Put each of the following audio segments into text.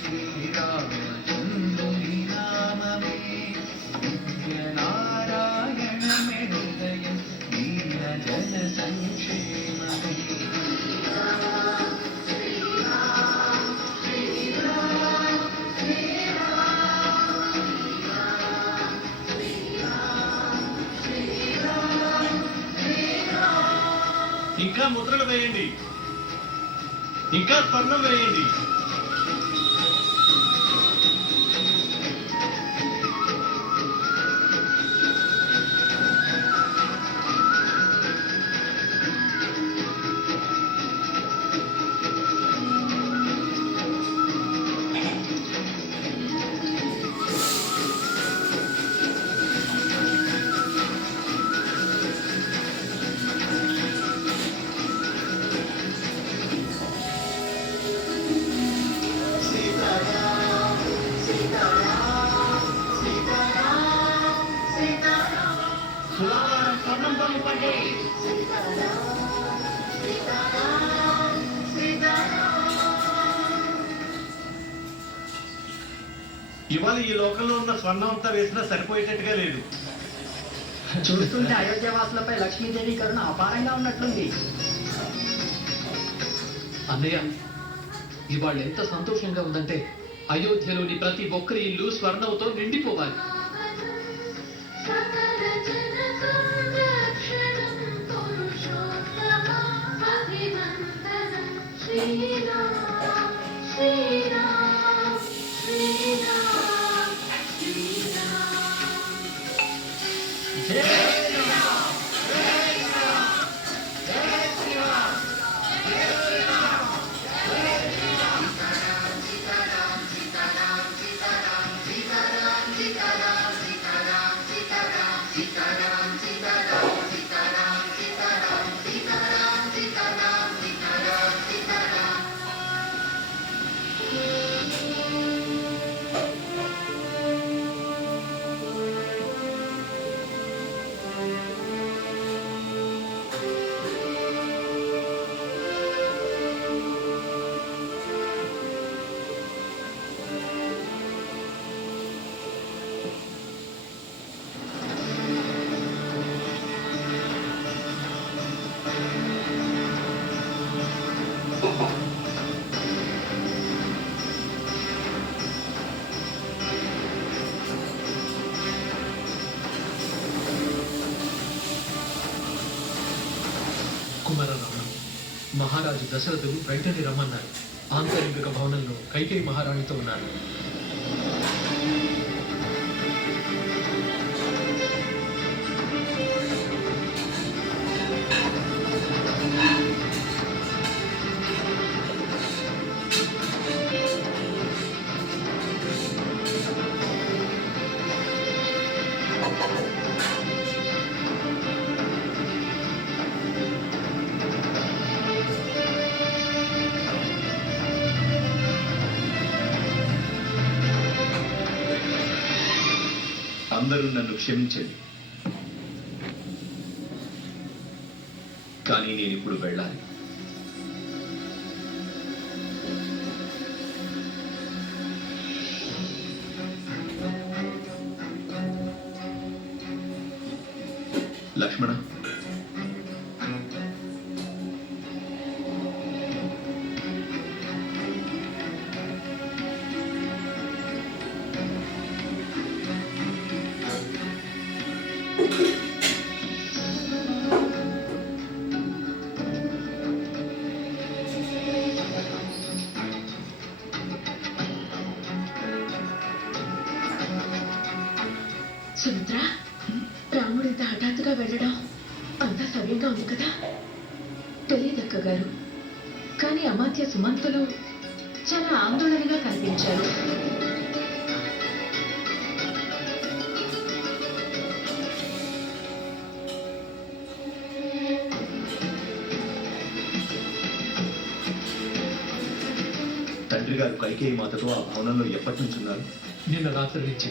శ్రీరామచంద్రుని నామమే నారాయణమెహృదయం దీన జన సంక్షేమమే. ఇంకా ముద్రలు వేయండి, ఇంకా స్వర్ణం వేయండి. ఇవాళ ఈ లోకంలో ఉన్న స్వర్ణం అంతా వేసినా సరిపోయేటట్టుగా లేదు. చూస్తుంటే అయోధ్య వాసులపై లక్ష్మీదేవి కరుణ అపారంగా ఉన్నట్లుంది. అన్నయ్య, ఇవాళ ఎంత సంతోషంగా ఉందంటే అయోధ్యలోని ప్రతి ఒక్కరి ఇల్లు స్వర్ణంతో నిండిపోవాలి. కుమారరామ, మహారాజు దశరథుడు వెంటనే రమ్మన్నారు. ఆంతరింగిక భవనంలో కైకేయి మహారాణితో ఉన్నారు. అందరూ నన్ను క్షమించండి, కానీ నేను ఇప్పుడు వెళ్ళాలి. లక్ష్మణ, సుమిత్ర, రాముడు ఇంత హఠాత్తుగా వెళ్ళడం అంతా సవ్యంగా ఉంది కదా? తెలియదక్క గారు, కానీ అమాత్య సుమంతులు చాలా ఆందోళనగా కనిపించారు. తండ్రి గారు కైకేయి మాతతో ఆ భవనంలో ఎప్పటి నుంచి ఉన్నారు? నిన్న రాత్రి నుంచి.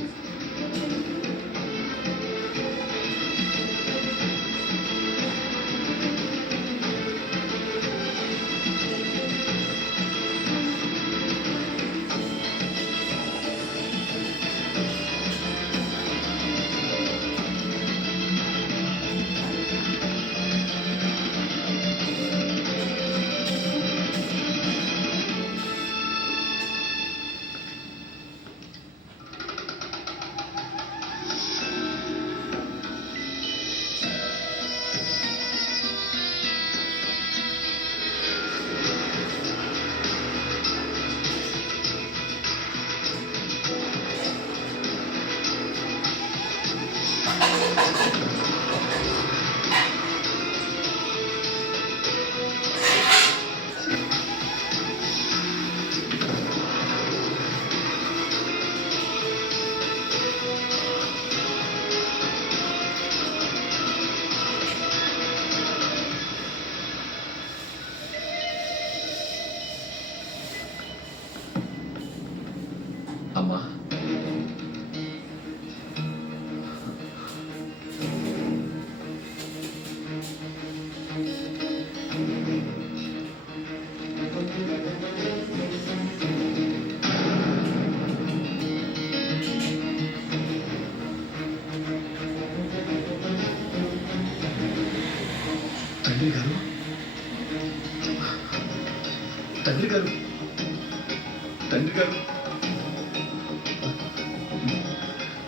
తండ్రి గారు,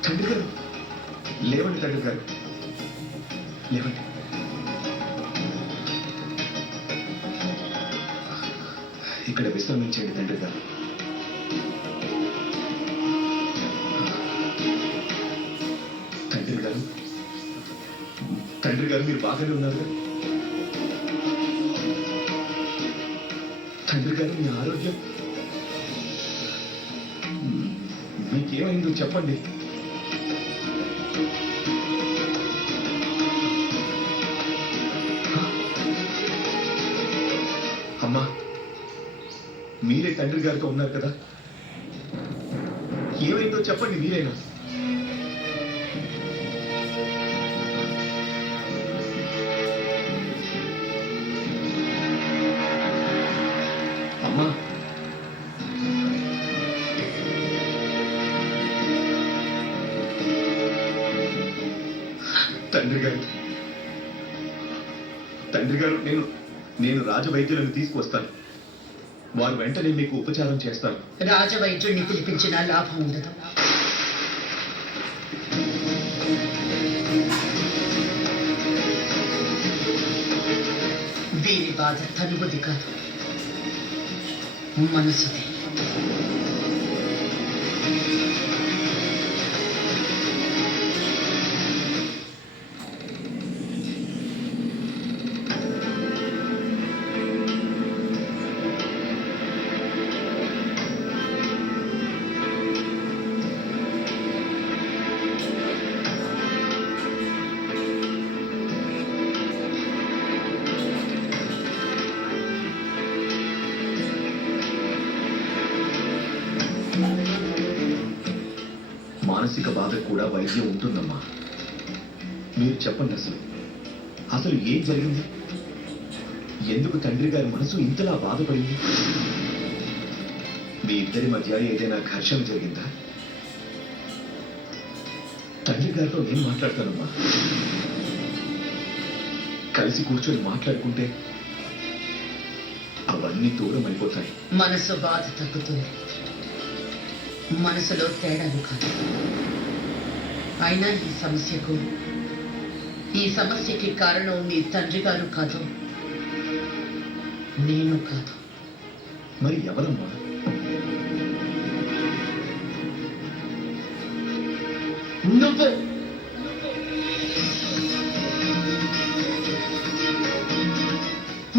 తండ్రి గారు, లేవండి తండ్రి గారు, లేవండి. ఇక్కడ విశ్రమించండి తండ్రి గారు. తండ్రి గారు, తండ్రి గారు, మీరు బాగానే ఉన్నారు కదా? తండ్రి గారు, మీ ఆరోగ్యం మీకేమైందో చెప్పండి. అమ్మా, మీరే తండ్రి గారితో ఉన్నారు కదా, ఏమైందో చెప్పండి మీరేనా? అమ్మా, తండ్రి గారు, తండ్రి గారు, నేను రాజవైద్యులను తీసుకువస్తాను. వారు వెంటనే మీకు ఉపచారం చేస్తారు. రాజవైద్యుడిని పిలిపించిన లాభం ఉండదు. వీరి బాధ తనుగుది కాదు, మనసుది. మానసిక బాధ కూడా వైద్యం ఉంటుందమ్మా. మీరు చెప్పండి, అసలు ఏం జరిగింది? ఎందుకు తండ్రి గారి మనసు ఇంతలా బాధపడింది? మీ ఇద్దరి మధ్య ఏదైనా ఘర్షణ జరిగిందా? తండ్రి గారితో నేను మాట్లాడతానమ్మా. కలిసి కూర్చొని మాట్లాడుకుంటే అవన్నీ దూరం అయిపోతాయి. మనసు బాధ తగ్గుతుంది, మనసులో తేడాలు కాదు. అయినా ఈ సమస్యకి కారణం మీ తండ్రి గారు కాదు, నేను కాదు. మరి ఎవరమ్మా? నువ్వు.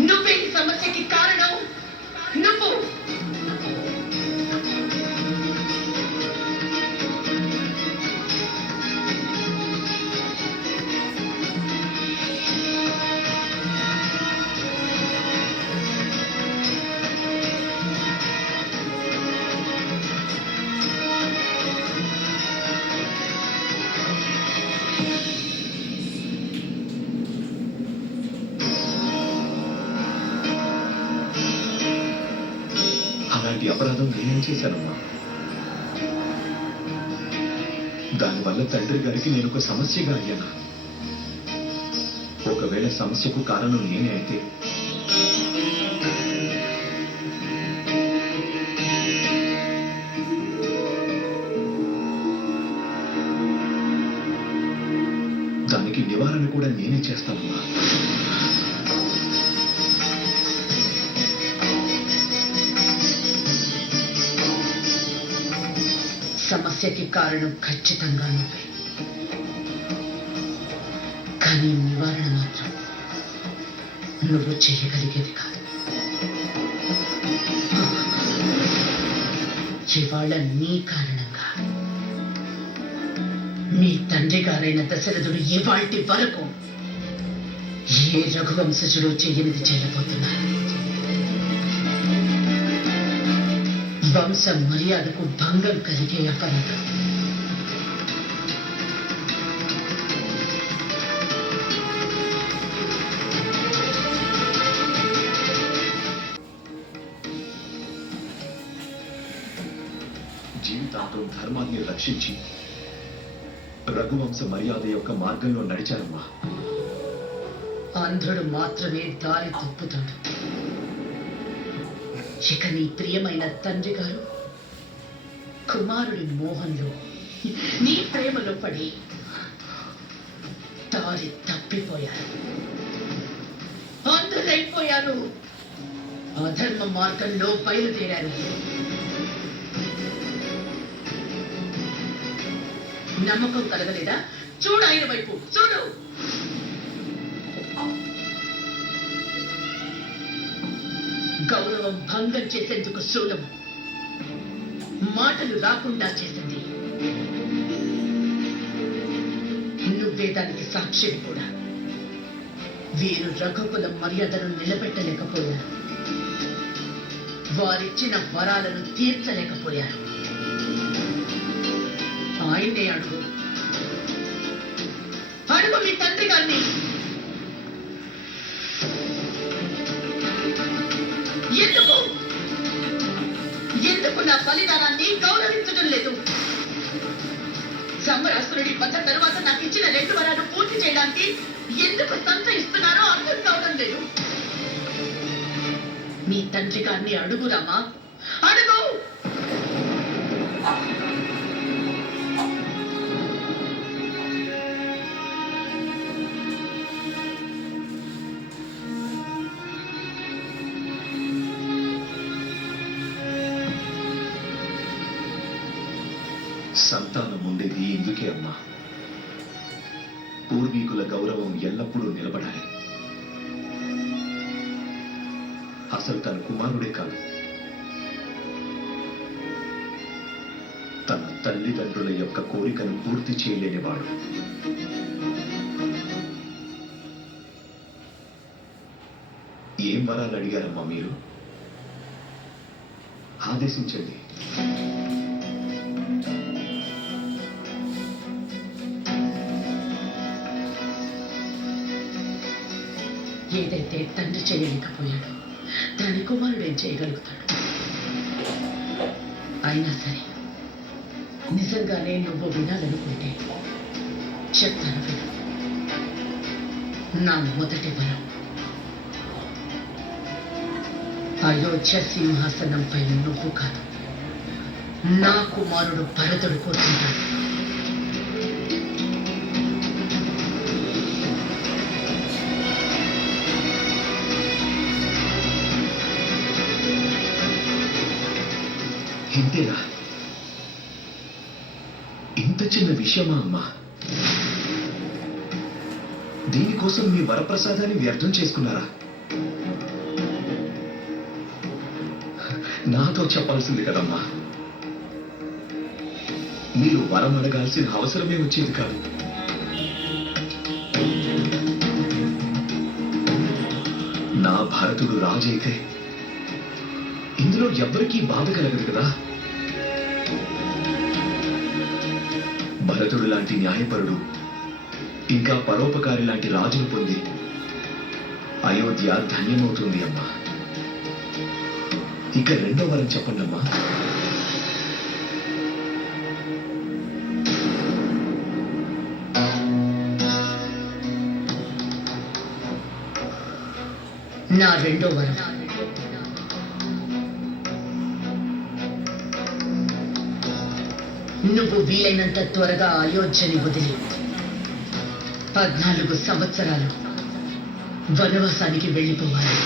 నువ్వే ఈ సమస్యకి కారణం. నువ్వు. అలాంటి అపరాధం నేనేం చేశానమ్మా? దానివల్ల తండ్రి గారికి నేను ఒక సమస్యగా అయ్యానా? ఒకవేళ సమస్యకు కారణం నేనే అయితే దానికి నివారణ కూడా నేనే చేస్తానమ్మా. సమస్యకి కారణం ఖచ్చితంగా నువ్వే, కానీ నివారణ మాత్రం నువ్వు చేయగలిగేది కాదు. ఇవాళ నీ కారణంగా మీ తండ్రి గారైన దశరథుడు ఇవాల్టి వరకు ఏ రఘువంశజుడు చేయనిది చేయబోతున్నారు. వంశ మర్యాదకు భంగం కలిగే అపరాధం. జీవితాంతం ధర్మాన్ని రక్షించి రఘువంశ మర్యాద యొక్క మార్గంలో నడిచారమ్మా. అంధుడు మాత్రమే దారి తప్పుతాడు. ఇక నీ ప్రియమైన తండ్రి గారు కుమారుడి మోహంలో నీ ప్రేమలో పడి దారి తప్పిపోయారు, అంధులైపోయారు, అధర్మ మార్గంలో బయలుదేరారు. నమ్మకం కలగలేదా? చూడు ఆయన వైపు, చూడు. గౌరవం భంగం చేసేందుకు శూలం మాటలు రాకుండా చేసింది. నువ్వే దానికి సాక్షివి కూడా. వీరు రఘుకుల మర్యాదను నిలబెట్టలేకపోయారు, వారిచ్చిన వరాలను తీర్చలేకపోయారు. ఆయన్నే అడుగు, అడుగు మీ తండ్రి గారిని. ఎందుకు ఎందుకు నా బలిదానాన్ని గౌరవించడం లేదు? సంబరాసురుడి వద్ద తరువాత నాకు ఇచ్చిన 2 వరాలు పూర్తి చేయడానికి ఎందుకు సంచయిస్తున్నారో అర్థం కావడం లేదు. మీ తండ్రి గారిని అడుగు రామా, అడుగు. సంతానం ఉండేది ఇందుకే అమ్మా. పూర్వీకుల గౌరవం ఎల్లప్పుడూ నిలబడాలి. అసలు తన కుమారుడే కాదు, తన తల్లిదండ్రుల యొక్క కోరికను పూర్తి చేయలేనివాడు. ఏం వరాలు అడిగారమ్మా మీరు? ఆదేశించండి. ఏదైతే తండ్రి చేయలేకపోయాడో దాని కుమారుడేం చేయగలుగుతాడు? అయినా సరే నిజంగానే నువ్వు వినాలనుకుంటే చెప్తాను, విను. నా మొదటి వరం, అయోధ్య సింహాసనంపై నువ్వు కాదు, నా కుమారుడు భరతుడు కూర్చుంటాడు. ఇంతేనా? ఇంత చిన్న విషయమా అమ్మా? దీనికోసం మీ వరప్రసాదాన్ని వ్యర్థం చేసుకున్నారా? నాతో చెప్పాల్సింది కదమ్మా. మీరు వరం అడగాల్సిన అవసరమే వచ్చేది కాదు. నా భరతుడు రాజైతే ఇందులో ఎవ్వరికీ బాధ కలగదు కదా. భరతుడు లాంటి న్యాయపరుడు, ఇంకా పరోపకారి లాంటి రాజును పొంది అయోధ్య ధన్యమవుతుంది అమ్మా. ఇక 2వ వరం చెప్పండి అమ్మా. నా 2వ వరం, నువ్వు వీలైనంత త్వరగా అయోధ్యని వదిలి 14 సంవత్సరాలు వనవాసానికి వెళ్ళిపోవాలి.